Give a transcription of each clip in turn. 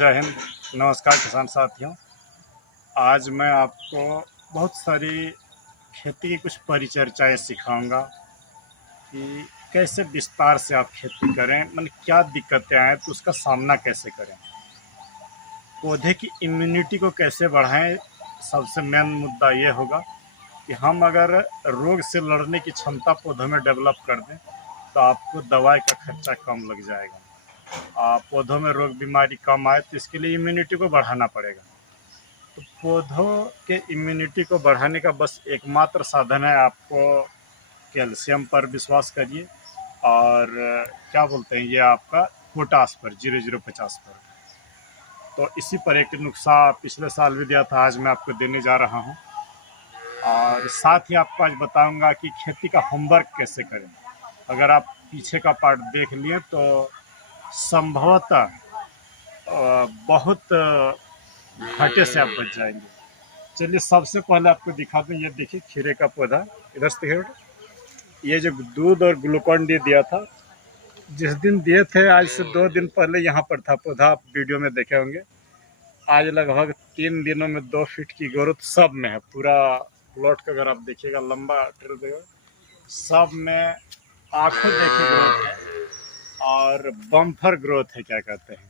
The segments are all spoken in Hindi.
जय हिंद। नमस्कार किसान साथियों। आज मैं आपको बहुत सारी खेती की कुछ परिचर्चाएं सिखाऊंगा कि कैसे विस्तार से आप खेती करें, मतलब क्या दिक्कतें आए तो उसका सामना कैसे करें, पौधे की इम्यूनिटी को कैसे बढ़ाएं। सबसे मेन मुद्दा ये होगा कि हम अगर रोग से लड़ने की क्षमता पौधों में डेवलप कर दें तो आपको दवाई का खर्चा कम लग जाएगा। पौधों में रोग बीमारी कम आए तो इसके लिए इम्यूनिटी को बढ़ाना पड़ेगा। तो पौधों के इम्यूनिटी को बढ़ाने का बस एकमात्र साधन है, आपको कैल्शियम पर विश्वास करिए और क्या बोलते हैं ये आपका पोटास पर 0050 पर। तो इसी पर एक नुस्खा पिछले साल भी दिया था, आज मैं आपको देने जा रहा हूँ और साथ ही आपको आज बताऊंगा कि खेती का होमवर्क कैसे करें। अगर आप पीछे का पार्ट देख लिए तो संभवतः बहुत घाटे से आप बच जाएंगे। चलिए सबसे पहले आपको दिखा दूं, ये देखिए खीरे का पौधा। इधर से देखिए, ये जो दूध और ग्लूकॉन डी दिया था जिस दिन दिए थे, आज से 2 दिन पहले यहाँ पर था पौधा, आप वीडियो में देखे होंगे। आज लगभग 3 दिनों में 2 फीट की ग्रोथ सब में है। पूरा प्लॉट का अगर आप देखिएगा, लंबा ट्रेल देगा, सब में आंखों देखी ग्रोथ है और बम्फर ग्रोथ है, क्या कहते हैं।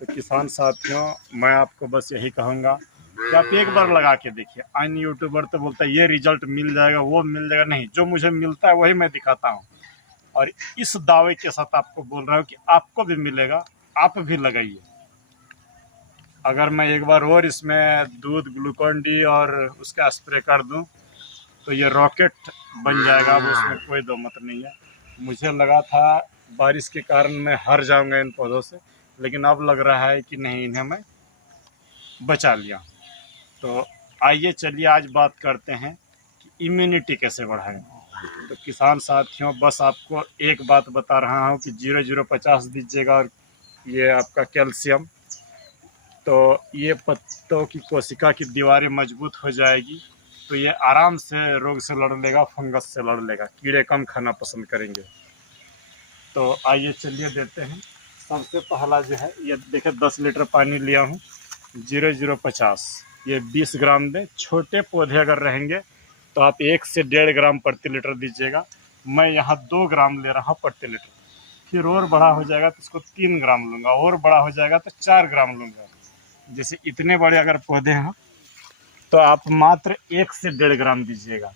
तो किसान साथियों, मैं आपको बस यही कहूँगा कि आप एक बार लगा के देखिए। अन्य यूट्यूबर तो बोलता है ये रिजल्ट मिल जाएगा, वो मिल जाएगा। नहीं, जो मुझे मिलता है वही मैं दिखाता हूँ और इस दावे के साथ आपको बोल रहा हूँ कि आपको भी मिलेगा, आप भी लगाइए। अगर मैं एक बार और इसमें दूध, ग्लूकॉन डी और उसका स्प्रे कर दूं तो ये रॉकेट बन जाएगा, अब उसमें कोई दो मत नहीं है। मुझे लगा था बारिश के कारण मैं हार जाऊंगा इन पौधों से, लेकिन अब लग रहा है कि नहीं, इन्हें मैं बचा लिया। तो आइए चलिए आज बात करते हैं कि इम्यूनिटी कैसे बढ़ाएं। तो किसान साथियों, बस आपको एक बात बता रहा हूँ कि 0050 दीजिएगा और ये आपका कैल्शियम, तो ये पत्तों की कोशिका की दीवारें मजबूत हो जाएगी, तो ये आराम से रोग से लड़ लेगा, फंगस से लड़ लेगा, कीड़े कम खाना पसंद करेंगे। तो आइए चलिए देते हैं। सबसे पहला जो है, ये देखिए 10 लीटर पानी लिया हूँ, 0050, ये 20 ग्राम दें। छोटे पौधे अगर रहेंगे तो आप 1 से 1.5 ग्राम प्रति लीटर दीजिएगा। मैं यहाँ 2 ग्राम ले रहा हूँ प्रति लीटर। फिर और बड़ा हो जाएगा तो इसको 3 ग्राम लूँगा, और बड़ा हो जाएगा तो 4 ग्राम लूँगा। जैसे इतने बड़े अगर पौधे हैं तो आप मात्र 1 से 1.5 ग्राम दीजिएगा,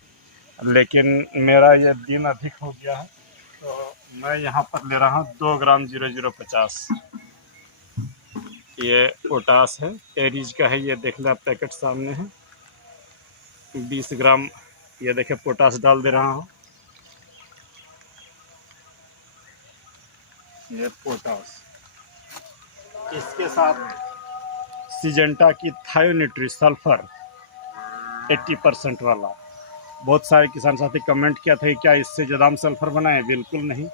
लेकिन मेरा ये दिन अधिक हो गया है तो मैं यहाँ पर ले रहा हूँ 2 ग्राम 0050। ये पोटास है, एरीज का है, ये देख लें आप, पैकेट सामने है। 20 ग्राम ये देखिए पोटास डाल दे रहा हूँ। ये पोटास, इसके साथ सिजेंटा की थायोनिट्री सल्फर 80% वाला। बहुत सारे किसान साथी कमेंट किया था कि क्या इससे ज़्यादा हम सल्फर बनाएं। बिल्कुल नहीं,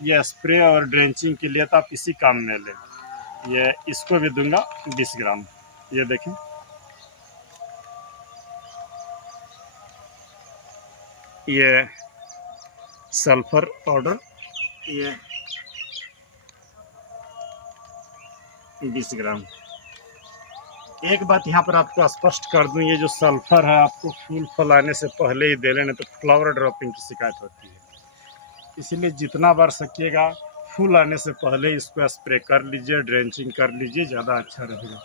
ये स्प्रे और ड्रेंचिंग के लिए तो आप इसी काम में लें। ये इसको भी दूंगा 20 ग्राम। ये देखें, ये सल्फर पाउडर, ये 20 ग्राम। एक बात यहाँ पर आपको स्पष्ट कर दूं, ये जो सल्फर है आपको फूल फल आने से पहले ही दे लेना, तो फ्लावर ड्रॉपिंग की शिकायत होती है। इसलिए जितना बार सकिएगा फूल आने से पहले इसको स्प्रे कर लीजिए, ड्रेंचिंग कर लीजिए, ज़्यादा अच्छा रहेगा।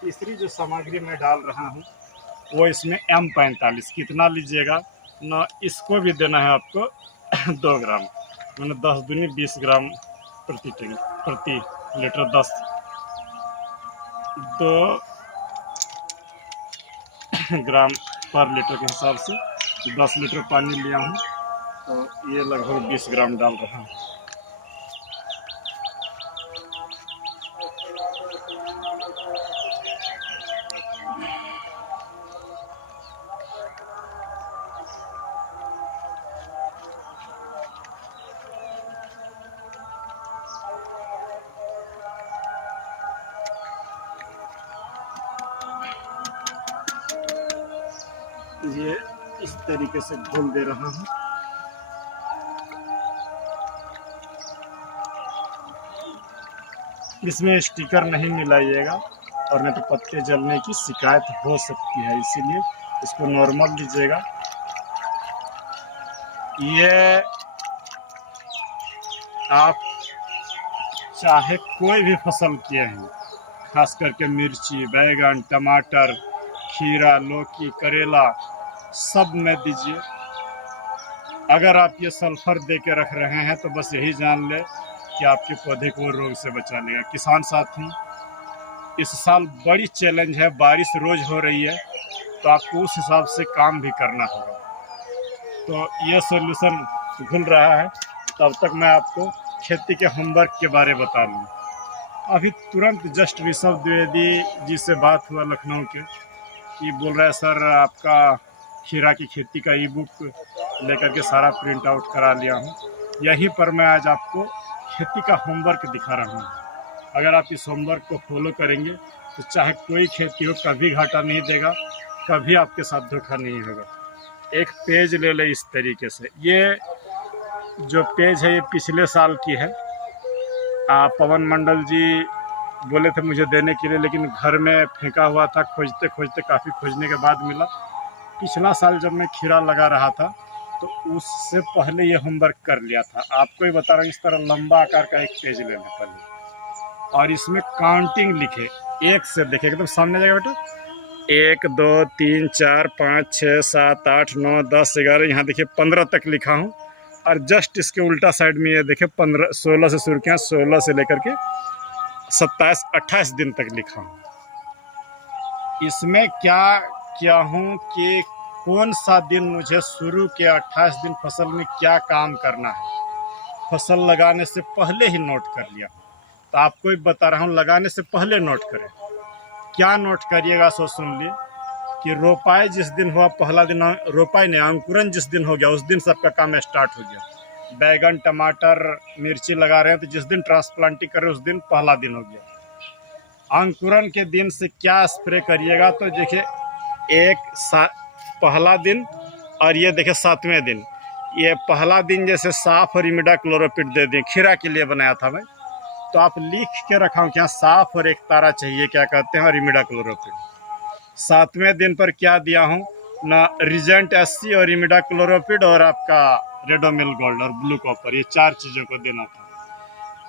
तीसरी जो सामग्री मैं डाल रहा हूँ वो इसमें M45 कितना लीजिएगा ना, इसको भी देना है आपको 2 ग्राम, मैंने 10 दूनी 20 ग्राम प्रति लीटर, 2 ग्राम पर लीटर के हिसाब से 10 लीटर पानी लिया हूँ, तो ये लगभग 20 ग्राम डाल रहा हूँ। ये इस तरीके से घोल दे रहा हूँ। इसमें स्टिकर नहीं मिलाइएगा और नहीं तो पत्ते जलने की शिकायत हो सकती है, इसीलिए इसको नॉर्मल लीजिएगा। ये आप चाहे कोई भी फसल किए हैं, खास करके मिर्ची, बैगन, टमाटर, खीरा, लौकी, करेला, सब में दीजिए। अगर आप ये सल्फर दे के रख रहे हैं तो बस यही जान ले कि आपके पौधे को रोग से बचा लेगा। किसान साथी, इस साल बड़ी चैलेंज है, बारिश रोज हो रही है, तो आपको उस हिसाब से काम भी करना होगा। तो ये सॉल्यूशन घुल रहा है, तब तक मैं आपको खेती के होमवर्क के बारे में बता लूँ। अभी तुरंत जस्ट ऋषभ द्विवेदी जी से बात हुआ लखनऊ के, कि बोल रहा है सर आपका खीरा की खेती का ई बुक लेकर के सारा प्रिंट आउट करा लिया हूँ। यहीं पर मैं आज आपको खेती का होमवर्क दिखा रहा हूँ। अगर आप इस होमवर्क को फॉलो करेंगे तो चाहे कोई खेती हो, कभी घाटा नहीं देगा, कभी आपके साथ धोखा नहीं होगा। एक पेज ले ले इस तरीके से, ये जो पेज है ये पिछले साल की है। पवन मंडल जी बोले थे मुझे देने के लिए, लेकिन घर में फेंका हुआ था, खोजते खोजते काफ़ी खोजने के बाद मिला। पिछला साल जब मैं खीरा लगा रहा था तो उससे पहले ये होमवर्क कर लिया था। आपको ही बता रहा हूँ, इस तरह लंबा आकार का एक पेज ले लें पहले, और इसमें काउंटिंग लिखे, एक से देखे एकदम सामने जाएगा बेटा, 1 2 3 4 5 6 7 8 9 10 11, यहाँ देखिए 15 तक लिखा हूँ। और जस्ट इसके उल्टा साइड में ये देखिए 15 16 से शुरू किया, 16 से लेकर के 27 28 दिन तक लिखा हूँ। इसमें क्या किया हूँ कि कौन सा दिन मुझे शुरू के 28 दिन फसल में क्या काम करना है, फसल लगाने से पहले ही नोट कर लिया। तो आपको भी बता रहा हूँ, लगाने से पहले नोट करें। क्या नोट करिएगा सो सुन लिए, कि रोपाई जिस दिन हुआ पहला दिन, रोपाई नहीं अंकुरन जिस दिन हो गया उस दिन सबका काम स्टार्ट हो गया। बैगन, टमाटर, मिर्ची लगा रहे हैं तो जिस दिन ट्रांसप्लांटिंग करें उस दिन पहला दिन हो गया। अंकुरन के दिन से क्या स्प्रे करिएगा, तो देखिए पहला दिन और ये देखिए 7वें दिन, ये पहला दिन जैसे साफ और इमिडाक्लोरोपिड दे दें, खीरा के लिए बनाया था मैं, तो आप लिख के रखा हूँ कि यहाँ साफ और एक तारा चाहिए, क्या कहते हैं, और इमिडाक्लोरोपिड। 7वें दिन पर क्या दिया हूँ ना, रिजेंट 80 और इमिडाक्लोरोपिड और आपका रेडोमिल गोल्ड और ब्लू कॉपर, ये 4 चीज़ों को देना था।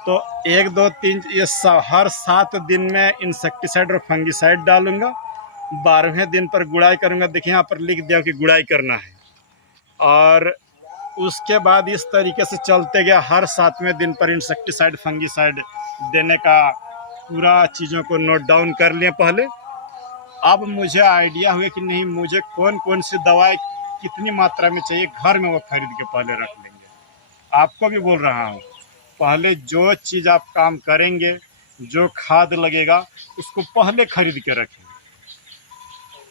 तो 1 2 3 ये हर 7 दिन में इंसेक्टिसाइड और फंगिसाइड डालूंगा। 12वें दिन पर गुड़ाई करूंगा, देखिए यहाँ पर लिख दिया कि गुड़ाई करना है। और उसके बाद इस तरीके से चलते गया, हर 7वें दिन पर इंसेक्टिसाइड फंगिसाइड देने का पूरा चीज़ों को नोट डाउन कर लिए पहले। अब मुझे आइडिया हुआ कि नहीं, मुझे कौन कौन सी दवाई कितनी मात्रा में चाहिए, घर में वो खरीद के पहले रख लेंगे। आपको भी बोल रहा हूँ, पहले जो चीज़ आप काम करेंगे, जो खाद लगेगा उसको पहले खरीद के रखें।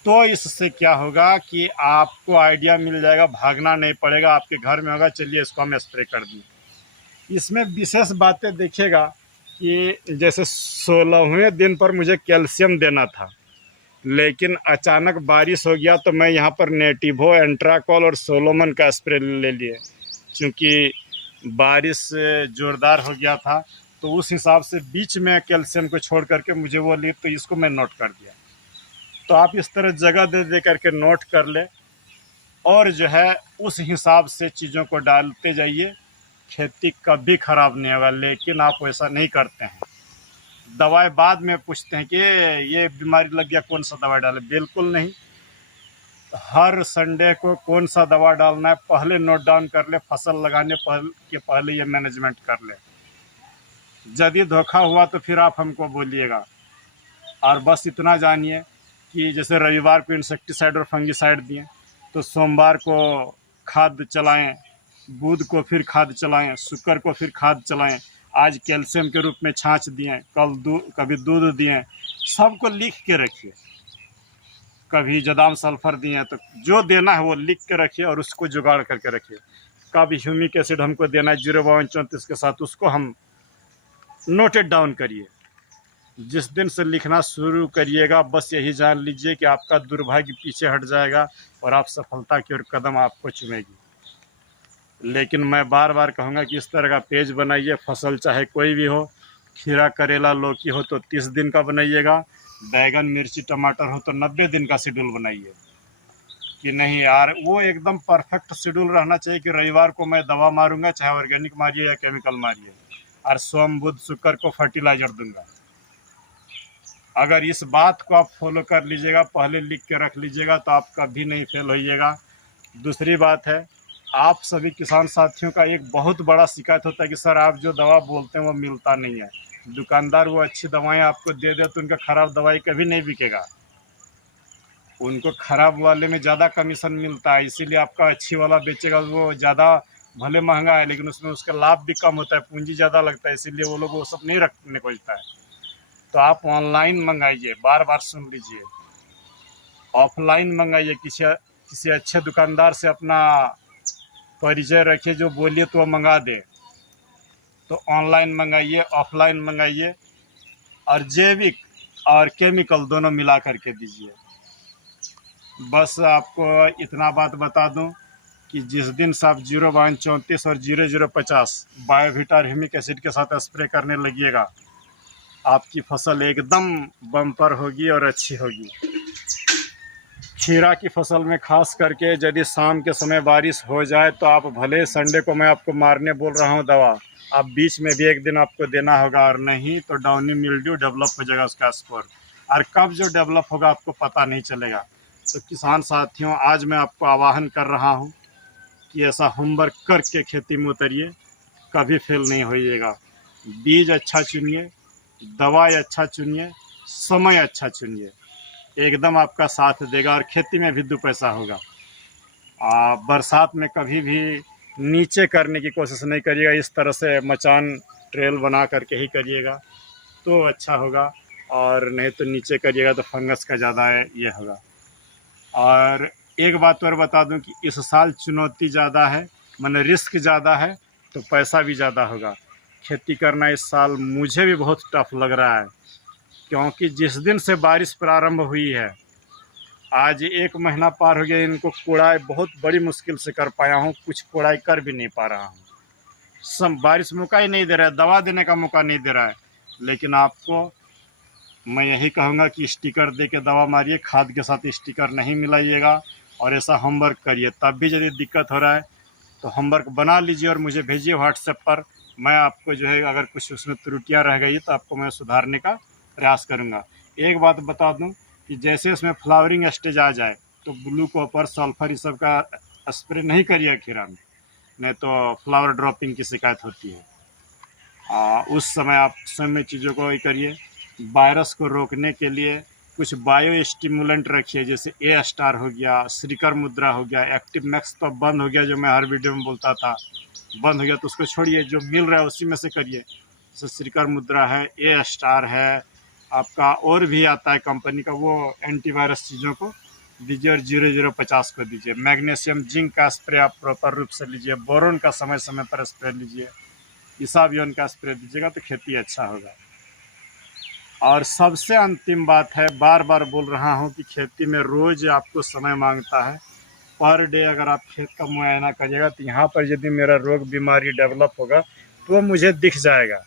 तो इससे क्या होगा कि आपको आइडिया मिल जाएगा, भागना नहीं पड़ेगा, आपके घर में होगा, चलिए इसको हम स्प्रे कर दें। इसमें विशेष बातें देखिएगा कि जैसे 16वें दिन पर मुझे कैल्शियम देना था, लेकिन अचानक बारिश हो गया तो मैं यहाँ पर नेटिवो, एंट्राकॉल और सोलोमन का स्प्रे ले लिए, क्योंकि बारिश ज़ोरदार हो गया था। तो उस हिसाब से बीच में कैल्शियम को छोड़ करके मुझे वो लिए, तो इसको मैं नोट कर दिया। तो आप इस तरह जगह दे दे करके नोट कर ले, और जो है उस हिसाब से चीज़ों को डालते जाइए, खेती कभी ख़राब नहीं होगा। लेकिन आप वैसा नहीं करते हैं, दवाई बाद में पूछते हैं कि ये बीमारी लग गया, कौन सा दवा डालें। बिल्कुल नहीं, हर संडे को कौन सा दवा डालना है पहले नोट डाउन कर ले, फसल लगाने के पहले ये मैनेजमेंट कर ले। यदि धोखा हुआ तो फिर आप हमको बोलिएगा। और बस इतना जानिए कि जैसे रविवार को इंसेक्टिसाइड और फंगिसाइड दिए, तो सोमवार को खाद चलाएं, बुध को फिर खाद चलाएं, शुक्र को फिर खाद चलाएं, आज कैल्शियम के रूप में छाछ दिए, कभी दूध दिए, सबको लिख के रखिए। कभी जदाम सल्फर दिए, तो जो देना है वो लिख के रखिए और उसको जुगाड़ करके रखिए। कभी ह्यूमिक एसिड हमको देना है 05234 के साथ, उसको हम नोटेड डाउन करिए। जिस दिन से लिखना शुरू करिएगा, बस यही जान लीजिए कि आपका दुर्भाग्य पीछे हट जाएगा और आप सफलता की ओर कदम आपको चुमेगी। लेकिन मैं बार बार कहूँगा कि इस तरह का पेज बनाइए, फसल चाहे कोई भी हो, खीरा करेला लौकी हो तो 30 दिन का बनाइएगा, बैगन मिर्ची टमाटर हो तो 90 दिन का शेड्यूल बनाइए। कि नहीं यार, वो एकदम परफेक्ट शेड्यूल रहना चाहिए कि रविवार को मैं दवा मारूंगा, चाहे ऑर्गेनिक मारिए या केमिकल मारिए, और सोम बुध शुक्र को फर्टिलाइजर दूंगा। अगर इस बात को आप फॉलो कर लीजिएगा, पहले लिख के रख लीजिएगा, तो आप कभी नहीं फेल होइएगा। दूसरी बात है, आप सभी किसान साथियों का एक बहुत बड़ा शिकायत होता है कि सर आप जो दवा बोलते हैं वो मिलता नहीं है। दुकानदार वो अच्छी दवाएं आपको दे दे तो उनका खराब दवाई कभी नहीं बिकेगा, उनको खराब वाले में ज़्यादा कमीशन मिलता है, इसीलिए आपका अच्छी वाला बेचेगा, वो ज़्यादा भले महंगा है लेकिन उसमें उसका लाभ भी कम होता है, पूंजी ज़्यादा लगता है, इसीलिए वो लोग वो सब नहीं रखने को मिलता है। तो आप ऑनलाइन मंगाइए, बार बार सुन लीजिए, ऑफलाइन मंगाइए, किसी अच्छे दुकानदार से अपना परिचय रखिए, जो बोलिए तो वो मंगा दे। तो ऑनलाइन मंगाइए, ऑफलाइन मंगाइए, और जैविक और केमिकल दोनों मिला करके दीजिए। बस आपको इतना बात बता दूं कि जिस दिन से आप 0-34 और 0050 बायोवीटा और ह्यूमिक एसिड के साथ स्प्रे करने लगिएगा, आपकी फसल एकदम बम्पर होगी और अच्छी होगी। खीरा की फसल में खास करके यदि शाम के समय बारिश हो जाए तो आप भले संडे को मैं आपको मारने बोल रहा हूँ दवा, आप बीच में भी एक दिन आपको देना होगा, और नहीं तो डाउनी मिल्ड्यू डेवलप हो जाएगा उसका स्पोर, और कब जो डेवलप होगा आपको पता नहीं चलेगा। तो किसान साथियों, आज मैं आपको आह्वान कर रहा हूँ कि ऐसा होमवर्क करके खेती में उतरिए, कभी फेल नहीं होइएगा। बीज अच्छा चुनिए, दवाई अच्छा चुनिए, समय अच्छा चुनिए, एकदम आपका साथ देगा और खेती में भी 2 पैसा होगा। बरसात में कभी भी नीचे करने की कोशिश नहीं करिएगा, इस तरह से मचान ट्रेल बना करके ही करिएगा तो अच्छा होगा, और नहीं तो नीचे करिएगा तो फंगस का ज़्यादा ये होगा। और एक बात और बता दूं कि इस साल चुनौती ज़्यादा है, माने रिस्क ज़्यादा है, तो पैसा भी ज़्यादा होगा। खेती करना इस साल मुझे भी बहुत टफ लग रहा है, क्योंकि जिस दिन से बारिश प्रारंभ हुई है, आज 1 महीना पार हो गया, इनको कोड़ाई बहुत बड़ी मुश्किल से कर पाया हूँ, कुछ कोड़ाई कर भी नहीं पा रहा हूँ। बारिश मौका ही नहीं दे रहा है, दवा देने का मौका नहीं दे रहा है। लेकिन आपको मैं यही कहूँगा कि स्टिकर दे के दवा मारिए, खाद के साथ स्टिकर नहीं मिलाइएगा, और ऐसा होमवर्क करिए। तब भी यदि दिक्कत हो रहा है तो होमवर्क बना लीजिए और मुझे भेजिए व्हाट्सएप पर। मैं आपको जो है, अगर कुछ उसमें त्रुटियाँ रह गई तो आपको मैं सुधारने का प्रयास करूँगा। एक बात बता दूँ कि जैसे उसमें फ्लावरिंग स्टेज आ जाए तो ब्लू कॉपर, सल्फर, इस सब का स्प्रे नहीं करिए खीरा में, नहीं तो फ्लावर ड्रॉपिंग की शिकायत होती है। उस समय आप समय चीज़ों को ही करिए। वायरस को रोकने के लिए कुछ बायो स्टिमुलेंट रखिए, जैसे ए स्टार हो गया, श्रीकर मुद्रा हो गया, एक्टिव मैक्स तो बंद हो गया, जो मैं हर वीडियो में बोलता था बंद हो गया, तो उसको छोड़िए, जो मिल रहा है उसी में से करिए। जैसे श्रीकर मुद्रा है, ए स्टार है, आपका और भी आता है कंपनी का, वो एंटीवायरस चीज़ों को दीजिए, और 0050 को दीजिए। मैग्नीशियम जिंक का स्प्रे आप प्रॉपर रूप से लीजिए, बोरोन का समय समय पर स्प्रे लीजिए, इसाबियन का स्प्रे दीजिएगा तो खेती अच्छा होगा। और सबसे अंतिम बात है, बार बार बोल रहा हूँ कि खेती में रोज़ आपको समय मांगता है। पर डे अगर आप खेत का मुआयना करिएगा तो यहाँ पर यदि मेरा रोग बीमारी डेवलप होगा तो मुझे दिख जाएगा,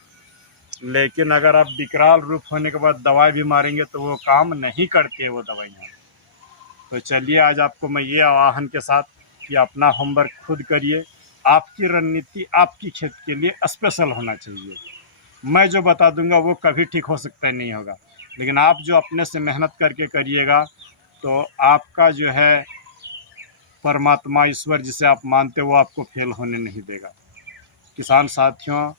लेकिन अगर आप विकराल रूप होने के बाद दवाई भी मारेंगे तो वो काम नहीं करती है वो दवाइयाँ। तो चलिए, आज आपको मैं ये आह्वान के साथ कि अपना होमवर्क खुद करिए, आपकी रणनीति आपकी खेत के लिए स्पेशल होना चाहिए। मैं जो बता दूंगा वो कभी ठीक हो सकता है, नहीं होगा, लेकिन आप जो अपने से मेहनत करके करिएगा तो आपका जो है परमात्मा, ईश्वर जिसे आप मानते हो, वो आपको फेल होने नहीं देगा। किसान साथियों,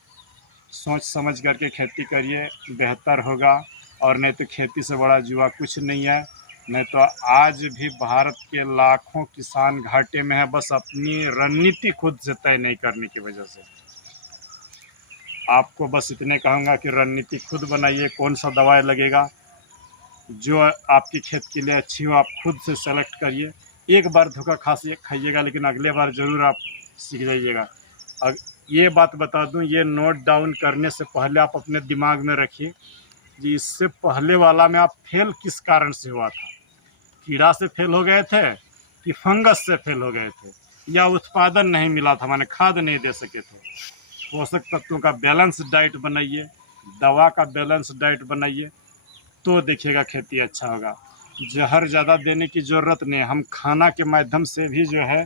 सोच समझ करके खेती करिए, बेहतर होगा। और नहीं तो खेती से बड़ा जुआ कुछ नहीं है। नहीं तो आज भी भारत के लाखों किसान घाटे में है, बस अपनी रणनीति खुद से तय नहीं करने की वजह से। आपको बस इतने कहूँगा कि रणनीति खुद बनाइए, कौन सा दवाई लगेगा जो आपकी खेत के लिए अच्छी हो, आप खुद से सेलेक्ट करिए। एक बार धोखा खाइएगा, लेकिन अगले बार ज़रूर आप सीख जाइएगा। अब ये बात बता दूं, ये नोट डाउन करने से पहले आप अपने दिमाग में रखिए कि इससे पहले वाला में आप फेल किस कारण से हुआ था। कीड़ा से फेल हो गए थे कि फंगस से फेल हो गए थे, या उत्पादन नहीं मिला था, माने खाद नहीं दे सके थे। पोषक तत्वों का बैलेंस डाइट बनाइए, दवा का बैलेंस डाइट बनाइए, तो देखिएगा खेती अच्छा होगा। जहर ज़्यादा देने की ज़रूरत नहीं, हम खाना के माध्यम से भी जो है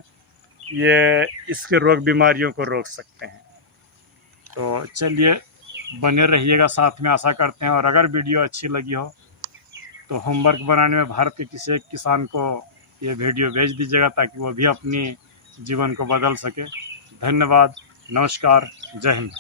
ये इसके रोग बीमारियों को रोक सकते हैं। तो चलिए बने रहिएगा साथ में, आशा करते हैं। और अगर वीडियो अच्छी लगी हो तो होमवर्क बनाने में भारत के किसी एक किसान को ये वीडियो भेज दीजिएगा, ताकि वो भी अपनी जीवन को बदल सके। धन्यवाद, नमस्कार, जय हिंद।